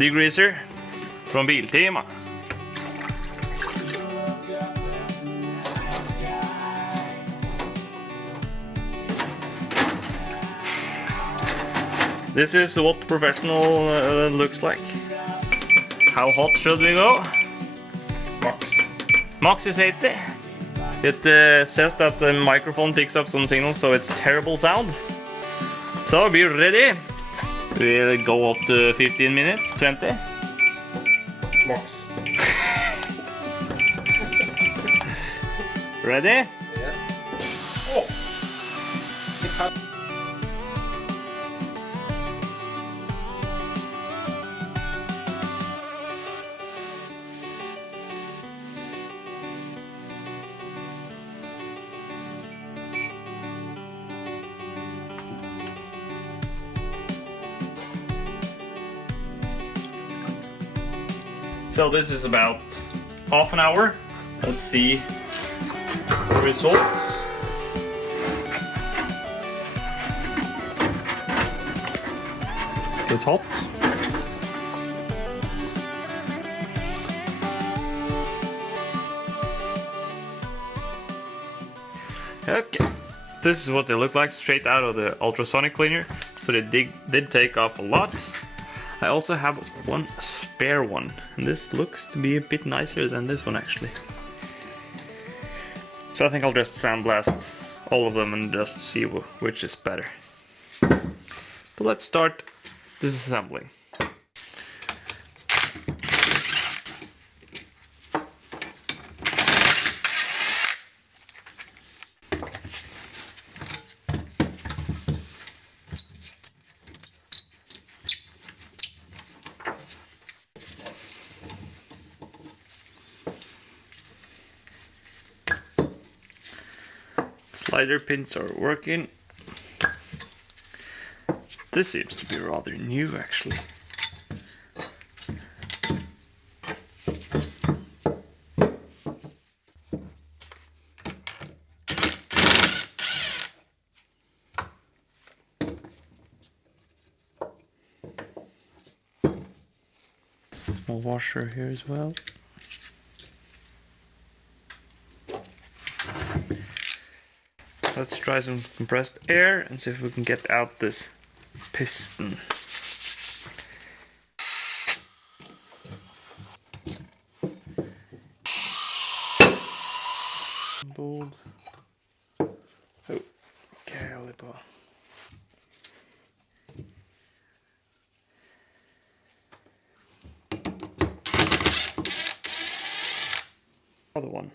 degreaser från Biltema. This is what professional looks like. How hot should we go? Max. Max is 80. It says that the microphone picks up some signals, so it's terrible sound. So be ready. We'll go up to 15 minutes, 20. Max. Ready? Yes. Oh. So this is about half an hour. Let's see the results. It's hot. Okay, this is what they look like straight out of the ultrasonic cleaner. So they did take off a lot. I also have one spare one, and this looks to be a bit nicer than this one actually. So I think I'll just sandblast all of them and just see which is better. But let's start disassembling. Slider pins are working. This seems to be rather new actually. Small washer here as well. Let's try some compressed air and see if we can get out this piston. Bold. Oh, caliper. Other one.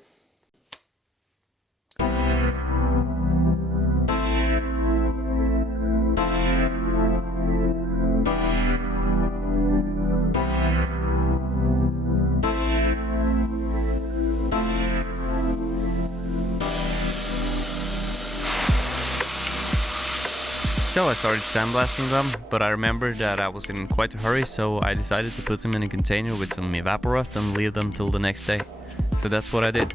So I started sandblasting them, but I remembered that I was in quite a hurry, so I decided to put them in a container with some evaporust and leave them till the next day. So that's what I did.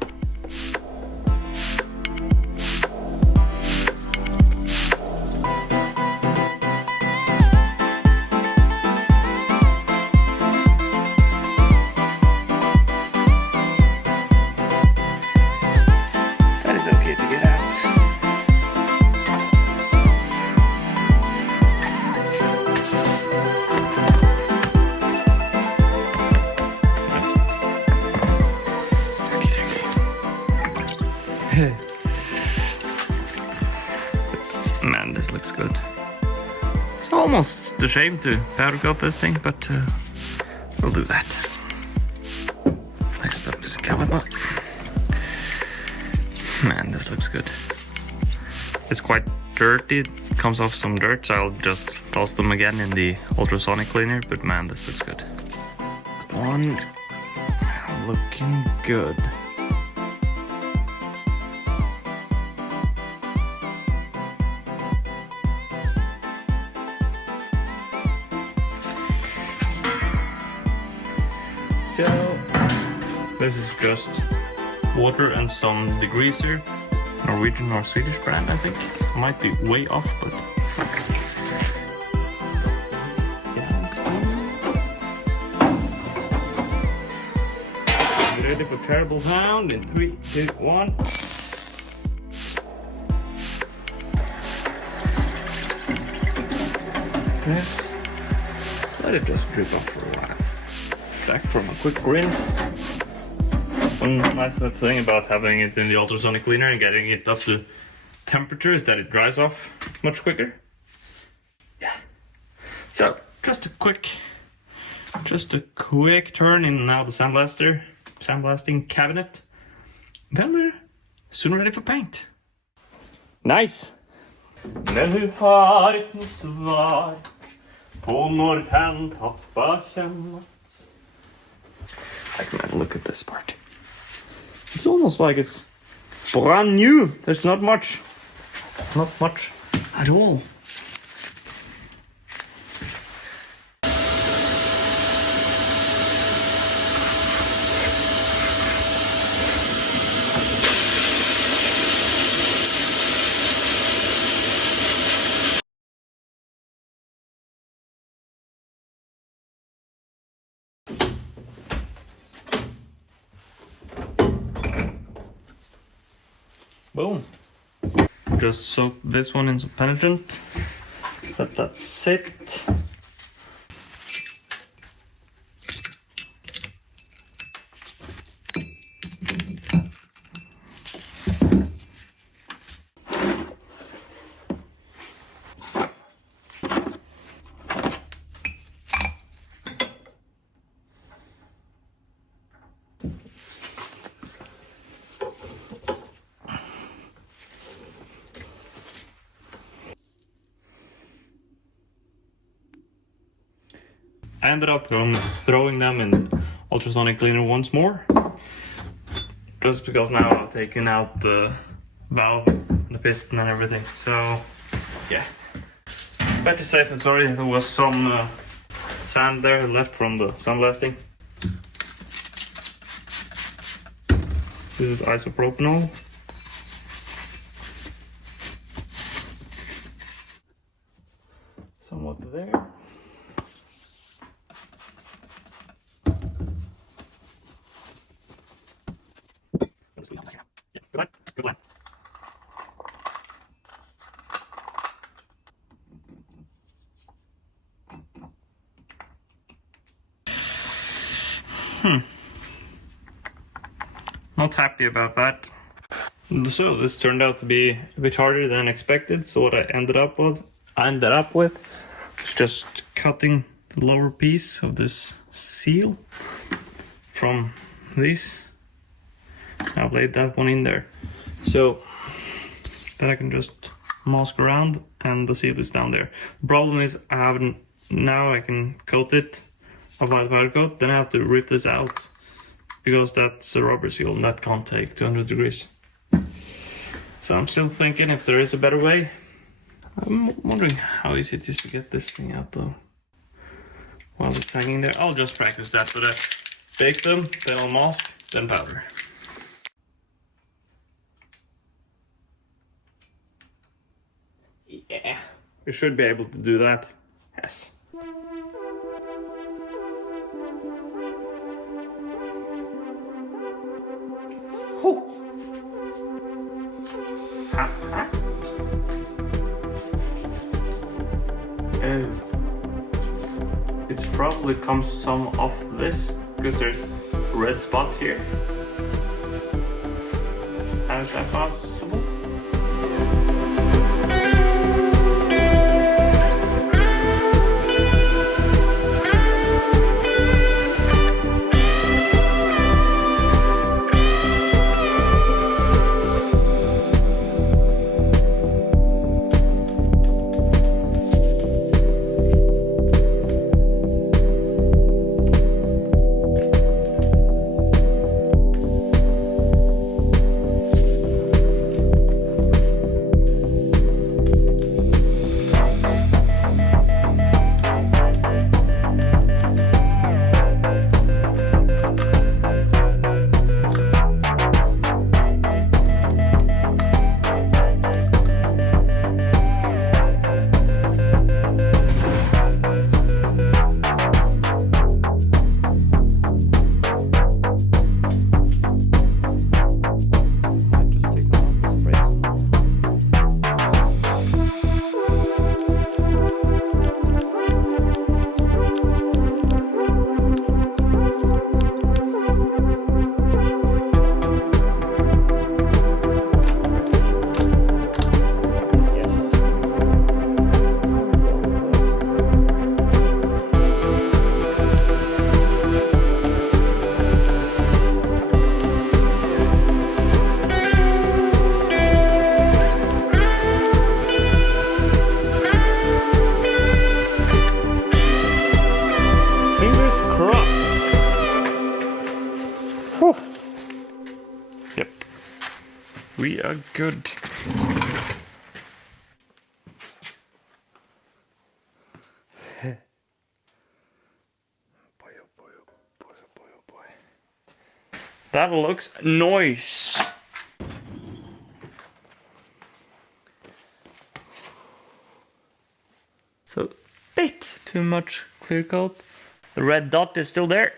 That is okay to get out. Man, this looks good. It's almost a shame to powder coat this thing, but we'll do that. Next up is a caliper. Man, this looks good. It's quite dirty, it comes off some dirt, so I'll just toss them again in the ultrasonic cleaner, but man, this looks good. Next one, looking good. So, this is just water and some degreaser. Norwegian or Swedish brand, I think. Might be way off, but ready for terrible sound in 3, 2, 1. This. Let it just drip off for a while. Back from a quick rinse. One nice thing about having it in the ultrasonic cleaner and getting it up to temperature is that it dries off much quicker. Yeah. So just a quick turn in now the sandblasting cabinet. Then we're soon ready for paint. Nice! Men hur har ett nu svar på när han tappar kännats. I can have a look at this part. It's almost like it's brand new. There's not much at all. Boom. Just soak this one in some penetrant. Let that sit. I ended up throwing them in ultrasonic cleaner once more, just because now I've taken out the valve, the piston and everything. So yeah, better safe than sorry. There was some sand there left from the sandblasting. This is isopropanol. Somewhat there. Yeah, good one. Not happy about that. So this turned out to be a bit harder than expected. So what I ended up with was just cutting the lower piece of this seal from this. I've laid that one in there, so then I can just mask around and the seal is down there. The problem is now I can coat it, apply the powder coat, then I have to rip this out because that's a rubber seal and that can't take 200 degrees. So I'm still thinking if there is a better way. I'm wondering how easy it is to get this thing out though while it's hanging there. I'll just practice that, but I bake them, then I'll mask, then powder. Yeah, we should be able to do that. Yes. It's probably comes some off this because there's a red spot here. How is that possible? rust. Whew. Yep. We are good. That looks nice. So, bit too much clear coat. The red dot is still there.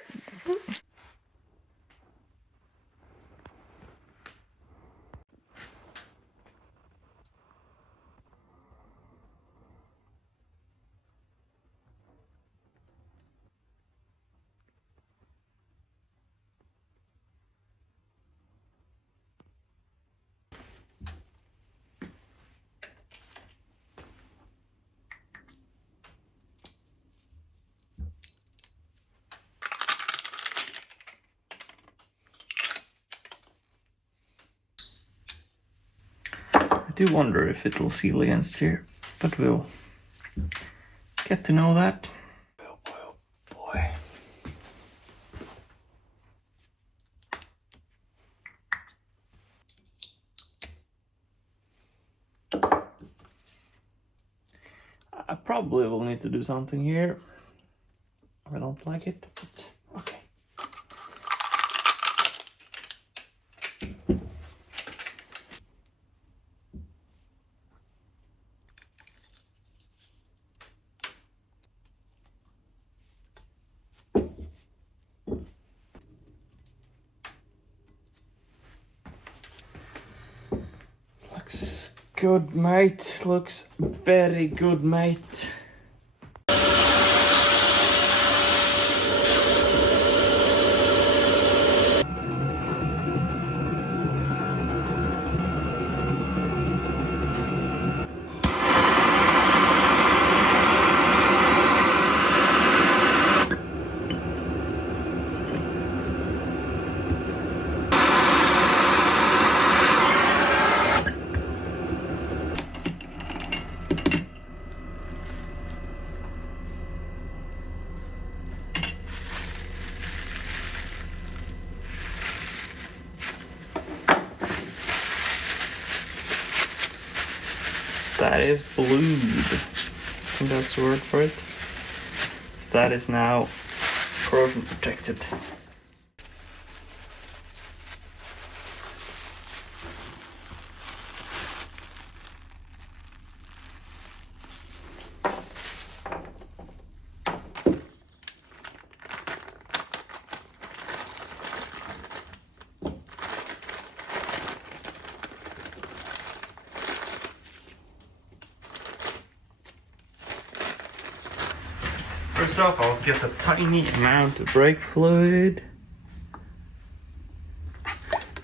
I do wonder if it'll seal against here, but we'll get to know that. Oh boy, oh boy. I probably will need to do something here. I don't like it, but okay. Looks good, mate. Looks very good, mate. That is blued. I think that's the word for it. So that is now corrosion protected. First off, I'll get a tiny amount of brake fluid.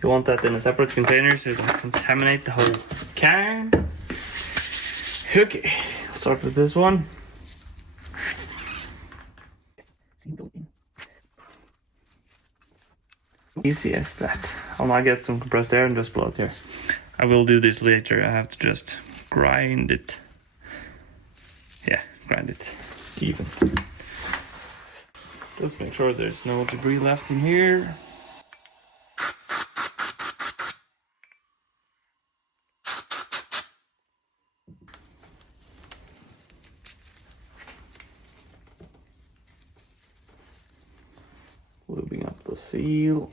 You want that in a separate container so you don't contaminate the whole can. Okay, I'll start with this one. Easy as that. I'll now get some compressed air and just blow it here. I will do this later. I have to just grind it. Yeah, grind it even. Just make sure there's no debris left in here. Lubing up the seal.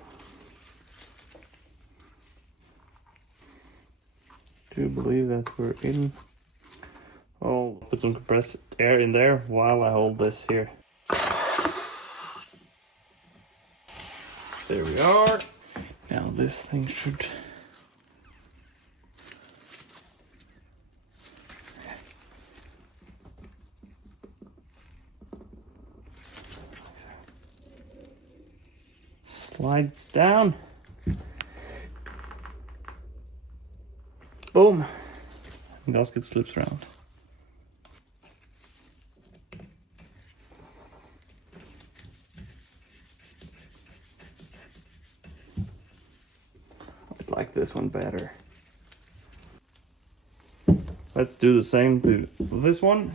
Do believe that we're in. I'll put some compressed air in there while I hold this here. There we are. Now this thing should... slides down. Boom. And gasket slips around. I'd like this one better. Let's do the same to this one.